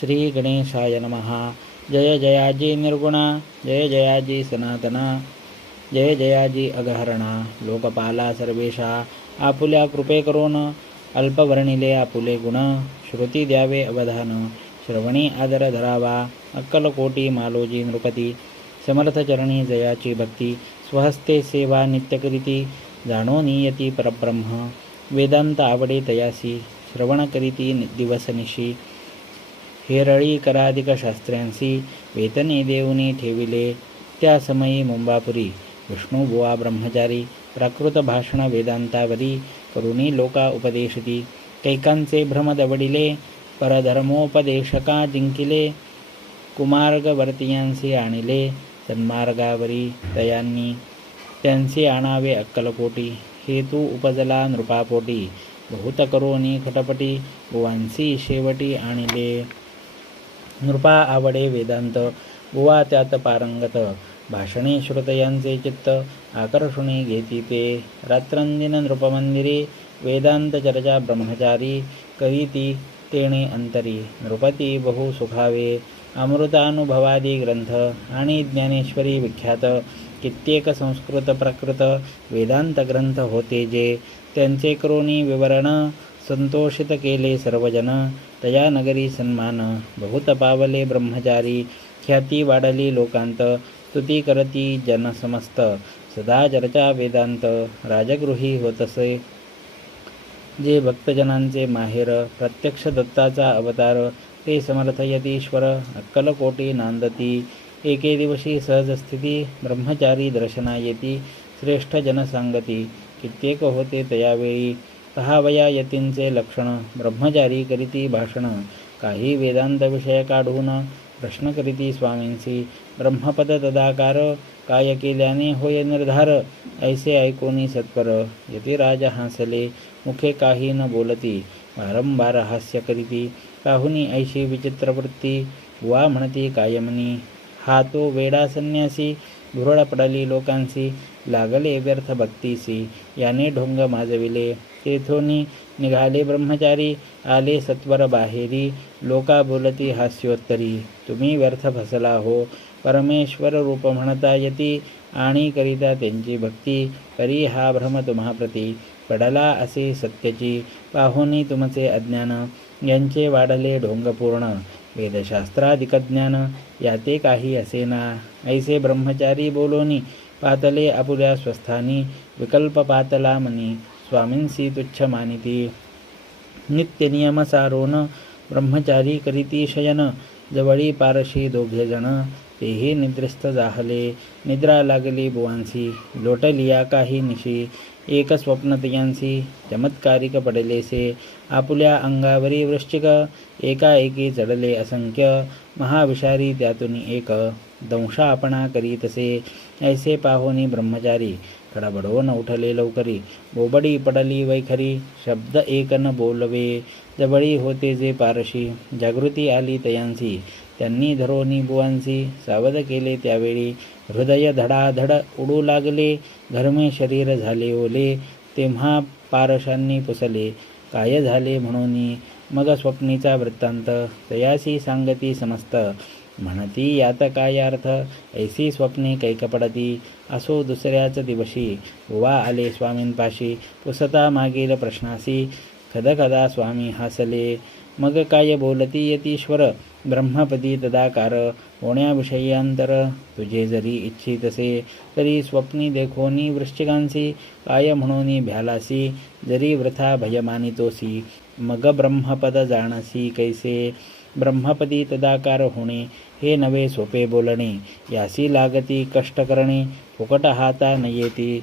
श्री गणेशाय नमः. जय जयाजी निर्गुणा, जय जयाजी सनातना, जय जयाजी अगहरणा. लोकपाला सर्वेशा, आपुल्या कृपे करून अल्पवर्णिले आपुले गुण. श्रुती द्यावे अवधान, श्रवणी आदर धरावा. अक्कलकोटी मालोजी नृपती, समर्थ चरणी जयाची भक्ती. स्वहस्ते सेवा नित्यकरिती, जाणो नियती परब्रह्म. वेदांत आवडे तयासी, श्रवण करीती दिवसनिशी. हेरळी कराधिक शास्त्र्यांसी, वेतने देऊनी ठेविले. त्या समयी मुंबापुरी, विष्णुबुवा ब्रह्मचारी. प्राकृत भाषण वेदांतावरी, करुणी लोका उपदेशती. कैकांचे भ्रम दवडिले, परधर्मोपदेशका जिंकिले. कुमार्गवर्तियांसी आणिले, सन्मार्गावरी तयांनी. त्यांचे आणावे अक्कलकोटी, हेतू उपजला नृपापोटी. बहुत करोनी खटपटी, बुवांसी शेवटी आणिले. नृपा आवडे वेदांत, बुवा त्यात पारंगत. भाषणे श्रुतयांचे चित्त, आकर्षुणी घेती ते. रात्रंदिन नृपमंदिरी, वेदांत चर्चा ब्रह्मचारी. करीती तेणे अंतरी, नृपती बहु सुखावे. अमृतानुभवादी ग्रंथ, आणि ज्ञानेश्वरी विख्यात. कित्येक संस्कृत प्रकृत, वेदांत ग्रंथ होते जे. त्यांचे करोनी विवरण, संतोषित केले सर्वजन. तया नगरी सन्मान, बहुत पावले ब्रह्मचारी. ख्याती वाढली लोकांत, स्तुती करती जन समस्त. सदा चर्चा वेदांत, राजगृही होतसे जे भक्तजनांचे माहेर. प्रत्यक्ष दत्ताचा अवतार, ते समर्थयतीश्वर. अक्कलकोटी नांदती, एके दिवशी सहज स्थिती. ब्रह्मचारी दर्शना येती, श्रेष्ठ जन सांगती. कित्येक होते तयावेळी, पहावया यतींचे लक्षण. ब्रह्मचारी करीती भाषण, काही वेदांत विषय काढून. प्रश्न करीती स्वामींसी, ब्रह्मपद तदाकार. काय केल्याने होय निर्धार, ऐसे ऐकोनी सत्वर. यतिराज हासले, मुखे काही न बोलती. वारंवार हास्य करीती, पाहुनी ऐशी विचित्र वृत्ती. बुवा म्हणती कायमनी, हा तो वेडा संन्यासी. भुरळ पडली लोकांसी, लागले व्यर्थ भक्तीसी. याने ढोंग माजविले, तेथोनी निघाले ब्रह्मचारी. आले सत्वर बाहेरी, लोका बोलती हास्योत्तरी. तुम्ही व्यर्थ फसला हो, परमेश्वर रूप म्हणता येती. आणि करिता त्यांची भक्ती, परी हा भ्रम तुम्हा प्रती. पडला असे सत्याची, पाहुनी तुमचे अज्ञान. यांचे वाढले ढोंग पूर्ण, वेदशास्त्राधिक ज्ञान. याते काही असेना, ऐसे ब्रह्मचारी बोलोनी. पातले आपुल्या स्वस्थानी, विकल्प पातला मनी. स्वामींसी तुच्छ मानिती, नित्य नियम सारोन. ब्रह्मचारी करीती शयन, जवळी पारशी दोघे जण. तेही निद्रिस्त जाहले, निद्रा लागली बुवांसी. लोटलिया काही निशी, एक स्वप्न तयांसी. चमत्कारिक पडलेसे, आपुल्या अंगावरी वृश्चिक. एकाएकी चढले असंख्य, महाविषारी त्यातून एक. दंशा आपणा करीतसे, ऐसे पाहोनी ब्रह्मचारी. खडबडवून उठले लवकरी, बोबडी पडली वैखरी. शब्द एक न बोलवे, जवळी होते जे पारशी. जागृती आली तयांसी, त्यांनी धरोनी बुवांसी. सावध केले त्यावेळी, हृदय धडाधड उडू लागले. घरमे शरीर झाले ओले, तेव्हा पारशांनी पुसले. काय झाले म्हणून मग स्वप्नीचा वृत्तांत. तयासी सांगती समस्त, म्हणती यात काय अर्थ. ऐसी स्वप्ने कैक पडती, असो दुसऱ्याच दिवशी. बुवा आले स्वामींपाशी, पुसता मागील प्रश्नासी. खदखदा स्वामी हासले, मग काय बोलती यतीश्वर. ब्रह्मपदी तदाकार, होण्याविषयांतर. तुझे जरी इच्छितसे, तरी स्वप्नी देखोनी वृश्चिकांसी. काय म्हणून भ्यालासी, जरी वृथा भय मानितोसी. मग ब्रह्मपद जाणसी कैसे. ब्रह्मपदी तदाकार होणे, हे नवे सोपे बोलणे. यासी लागती कष्ट करणे, फुकट हाता न येती.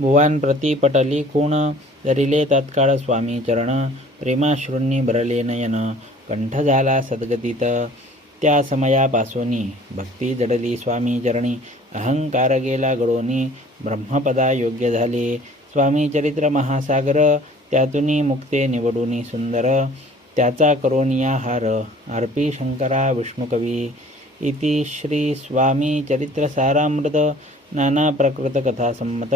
भुवांप्रती पटली खूण, धरिले तत्काळ स्वामी चरण. प्रेमाश्रूंनी भरले नयन, कंठ झाला सद्गतीत. त्या समयापासूनी भक्ती जडली स्वामी चरणी. अहंकार गेला गळोनी, ब्रह्मपदा योग्य झाले. स्वामी चरित्र महासागर, त्यातूनी मुक्ते निवडूनी सुंदर. त्याचा करोनिया हार, अर्पी शंकरा विष्णुकवी. इति श्री स्वामी चरित्र सारामृत. नाना प्रकृत कथा संमत,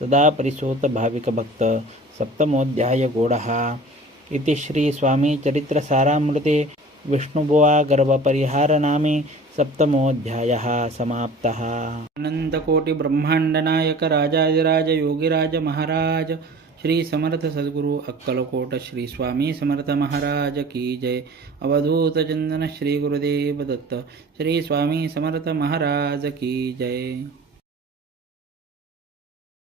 सदा परिसोत भाविक भक्त. सप्तमोध्याय गोडहा. इति श्री स्वामी चरित्र सारामृते विष्णुबुवा गर्भपरिहारनामे सप्तमोऽध्यायः समाप्तः। अनंतकोटिब्रह्मांडनायक राजाधिराज योगिराज महाराज श्री समर्थ सद्गुरु अक्कलकोट श्री स्वामी समर्थ महाराज की जय। अवधूत चंदन श्री गुरुदेव दत्त श्री स्वामी समर्थ महाराज की जय।